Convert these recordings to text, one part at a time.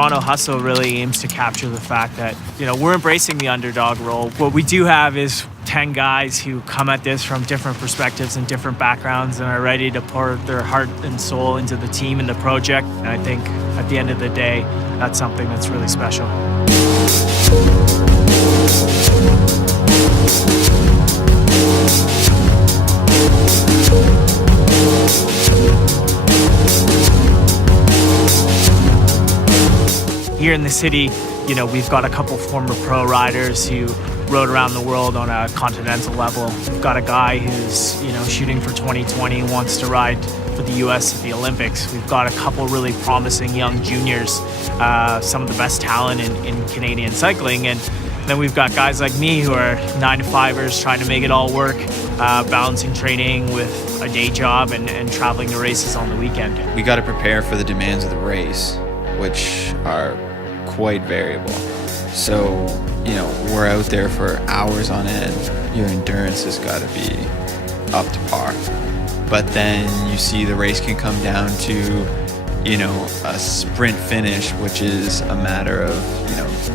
Toronto Hustle really aims to capture the fact that, we're embracing the underdog role. What we do have is 10 guys who come at this from different perspectives and different backgrounds and are ready to pour their heart and soul into the team and the project. And I think at the end of the day, that's something that's really special. Here in the city, we've got a couple former pro riders who rode around the world on a continental level. We've got a guy who's, shooting for 2020, wants to ride for the US at the Olympics. We've got a couple really promising young juniors, some of the best talent in Canadian cycling. And then we've got guys like me who are 9-to-5ers trying to make it all work, balancing training with a day job and traveling to races on the weekend. We got to prepare for the demands of the race, which are quite variable. So, we're out there for hours on end. Your endurance has got to be up to par. But then you see the race can come down to, a sprint finish, which is a matter of,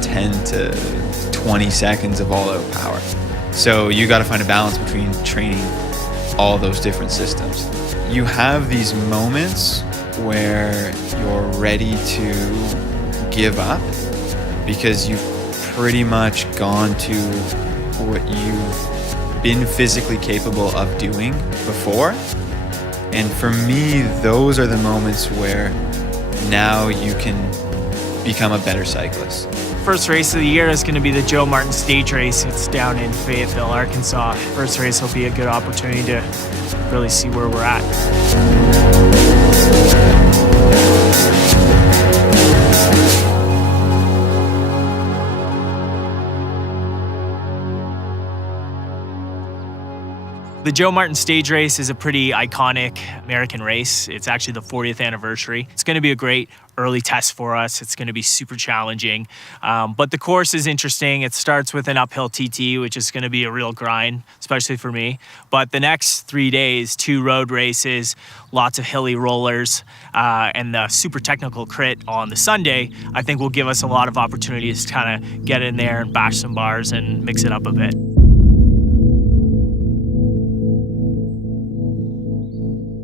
10 to 20 seconds of all-out power. So you got to find a balance between training all those different systems. You have these moments where you're ready to give up because you've pretty much gone to what you've been physically capable of doing before. And for me, those are the moments where now you can become a better cyclist. First race of the year is going to be the Joe Martin stage race. It's down in Fayetteville, Arkansas. First race will be a good opportunity to really see where we're at. The Joe Martin stage race is a pretty iconic American race. It's actually the 40th anniversary. It's going to be a great early test for us. It's going to be super challenging. But the course is interesting. It starts with an uphill TT, which is going to be a real grind, especially for me. But the next 3 days, 2 road races, lots of hilly rollers, and the super technical crit on the Sunday, I think will give us a lot of opportunities to kind of get in there and bash some bars and mix it up a bit.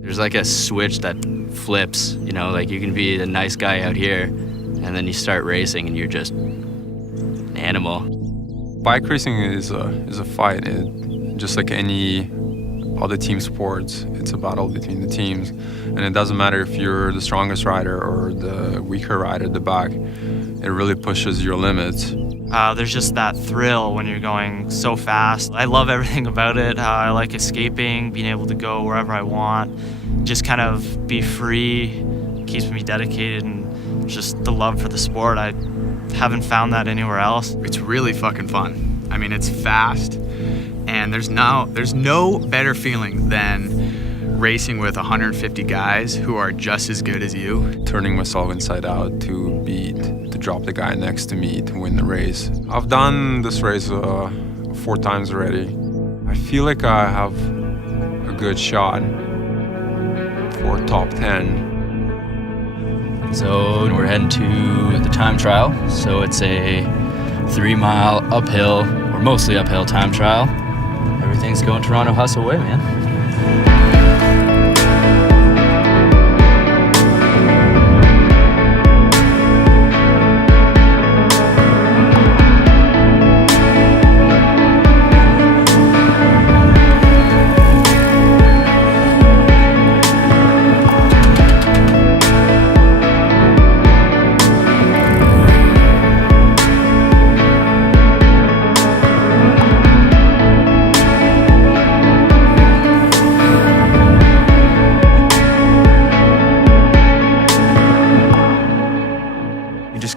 There's like a switch that flips, like you can be a nice guy out here and then you start racing and you're just an animal. Bike racing is a fight. Just like any other team sports, it's a battle between the teams. And it doesn't matter if you're the strongest rider or the weaker rider at the back. It really pushes your limits. There's just that thrill when you're going so fast. I love everything about it. I like escaping, being able to go wherever I want, just kind of be free, keeps me dedicated, and just the love for the sport. I haven't found that anywhere else. It's really fucking fun. I mean, it's fast, and there's no better feeling than racing with 150 guys who are just as good as you. Turning myself inside out to drop the guy next to me to win the race. I've done this race 4 times already. I feel like I have a good shot for top 10. So we're heading to the time trial. So it's a 3-mile uphill, or mostly uphill time trial. Everything's going Toronto Hustle way, man.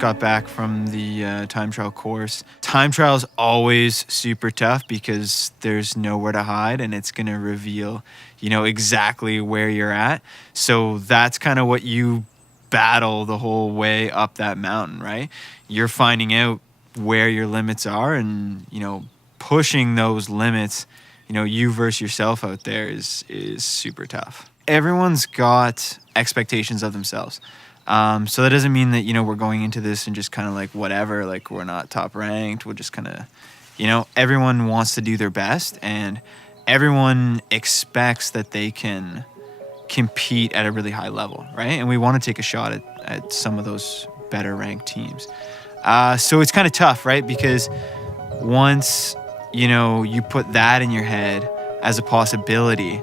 Got back from the time trial course. Time trial is always super tough because there's nowhere to hide and it's going to reveal, exactly where you're at. So that's kind of what you battle the whole way up that mountain, right? You're finding out where your limits are and, pushing those limits, you versus yourself out there is super tough. Everyone's got expectations of themselves. So that doesn't mean that, you know, we're going into this and just kind of like whatever, like we're not top ranked. We'll just kind of, you know, everyone wants to do their best and everyone expects that they can compete at a really high level, right? And we want to take a shot at some of those better ranked teams. So it's kind of tough, right? Because once, you know, you put that in your head as a possibility,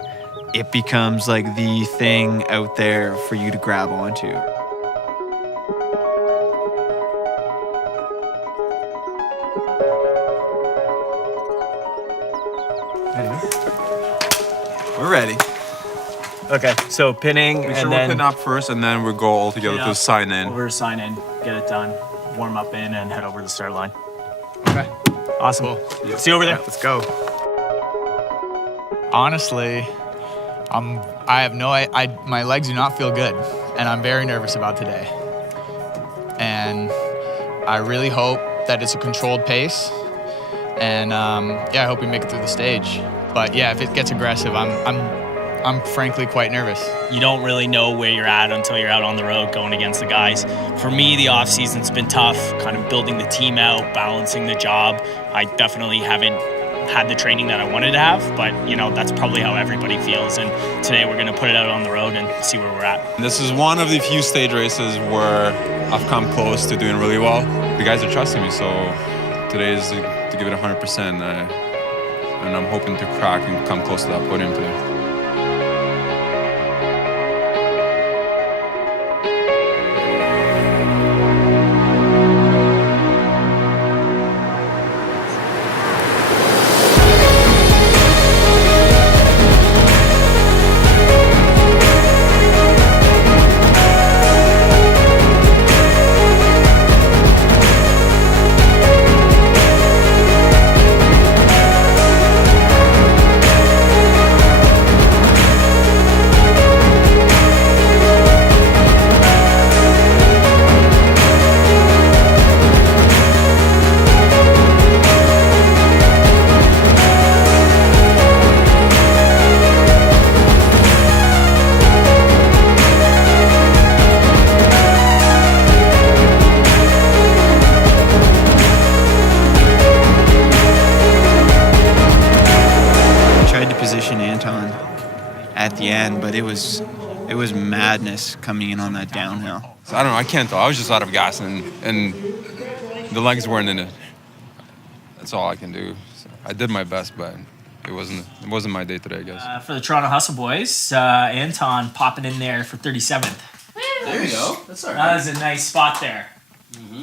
it becomes like the thing out there for you to grab onto. We're ready. Okay, so pinning Make and sure we then pin up first, and then we go all together pin to up, sign in. over to sign in, get it done, warm up in, and head over to the start line. Okay. Awesome. Cool. See you over there. Let's go. Honestly, my legs do not feel good, and I'm very nervous about today. And I really hope that it's a controlled pace, and I hope we make it through the stage. But yeah, if it gets aggressive, I'm frankly quite nervous. You don't really know where you're at until you're out on the road going against the guys. For me, the off-season's been tough, kind of building the team out, balancing the job. I definitely haven't had the training that I wanted to have, but you know, that's probably how everybody feels. And today we're gonna put it out on the road and see where we're at. This is one of the few stage races where I've come close to doing really well. The guys are trusting me, so today is to give it 100%. And I'm hoping to crack and come close to that podium today. At the end, but it was madness coming in on that downhill. So I don't know, I can't tell. I was just out of gas and the legs weren't in it. That's all I can do. So I did my best, but it wasn't my day today, I guess. For the Toronto Hustle boys, Anton popping in there for 37th. There you go. That's all right. That was a nice spot there.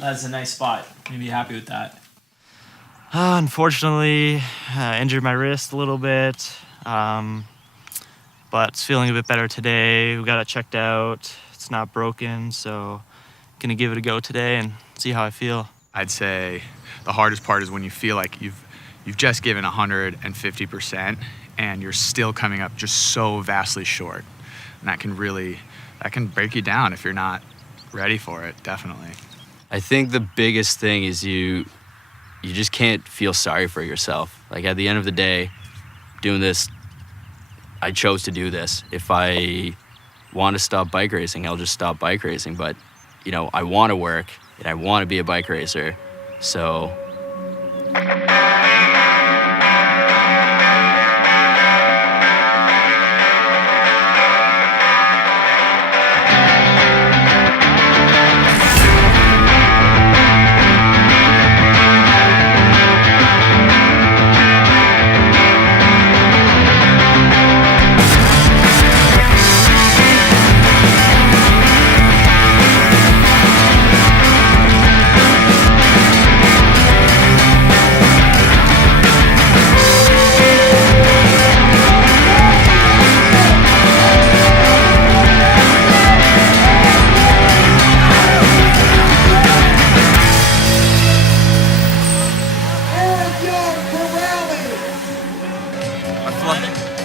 That was a nice spot. You'd be happy with that. Unfortunately, injured my wrist a little bit, but it's feeling a bit better today. We got it checked out. It's not broken, so gonna give it a go today and see how I feel. I'd say the hardest part is when you feel like you've just given 150% and you're still coming up just so vastly short. And that can break you down if you're not ready for it, definitely. I think the biggest thing is you just can't feel sorry for yourself. Like at the end of the day, doing this, I chose to do this. If I want to stop bike racing, I'll just stop bike racing. But, you know, I want to work and I want to be a bike racer. So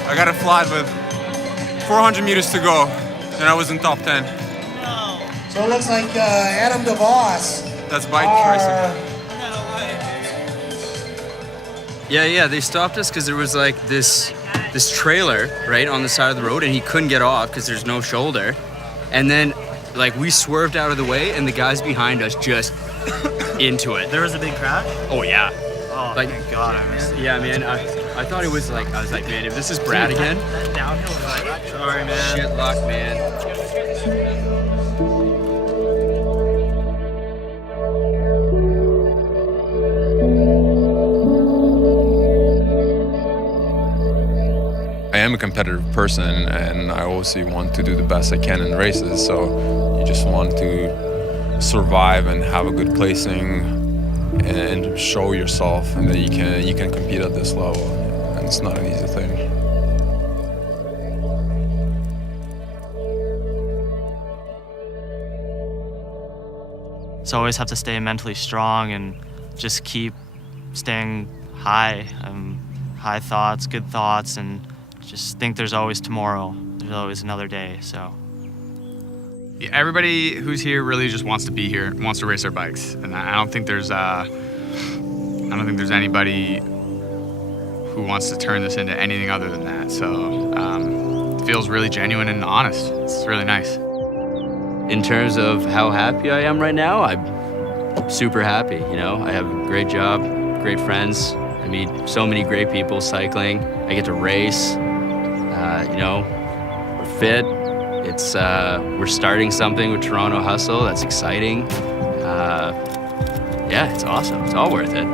I got a flat with 400 meters to go, and I was in top 10. So it looks like Adam DeVos. That's bike racing. Yeah, they stopped us because there was like this trailer right on the side of the road, and he couldn't get off because there's no shoulder. And then like we swerved out of the way and the guys behind us just into it. There was a big crash? Oh yeah. Oh, Like- thank God I missed it. Yeah, man. I thought it was like, I was like, man, if this is Brad again, That downhill was like, sorry, man. shit luck, man. I am a competitive person, and I obviously want to do the best I can in races. So you just want to survive and have a good placing and show yourself, and then you can compete at this level. And it's not an easy thing. So always have to stay mentally strong and just keep staying high. High thoughts, good thoughts, and just think there's always tomorrow. There's always another day, so. Yeah, everybody who's here really just wants to be here, wants to race their bikes, and I don't think there's anybody who wants to turn this into anything other than that. So it feels really genuine and honest. It's really nice. In terms of how happy I am right now, I'm super happy. You know, I have a great job, great friends. I meet so many great people cycling. I get to race. You know, we're fit. It's we're starting something with Toronto Hustle. That's exciting. Yeah, it's awesome. It's all worth it.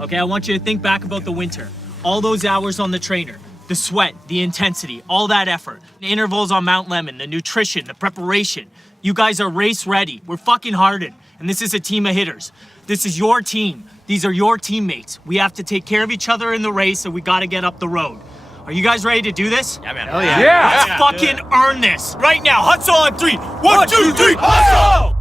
Okay, I want you to think back about the winter. All those hours on the trainer, the sweat, the intensity, all that effort, the intervals on Mount Lemmon, the nutrition, the preparation. You guys are race ready. We're fucking hardened. And this is a team of hitters. This is your team. These are your teammates. We have to take care of each other in the race, and we gotta get up the road. Are you guys ready to do this? Yeah, man. Let's fucking earn this. Right now, hustle on 3. 1, 2, 3, hustle!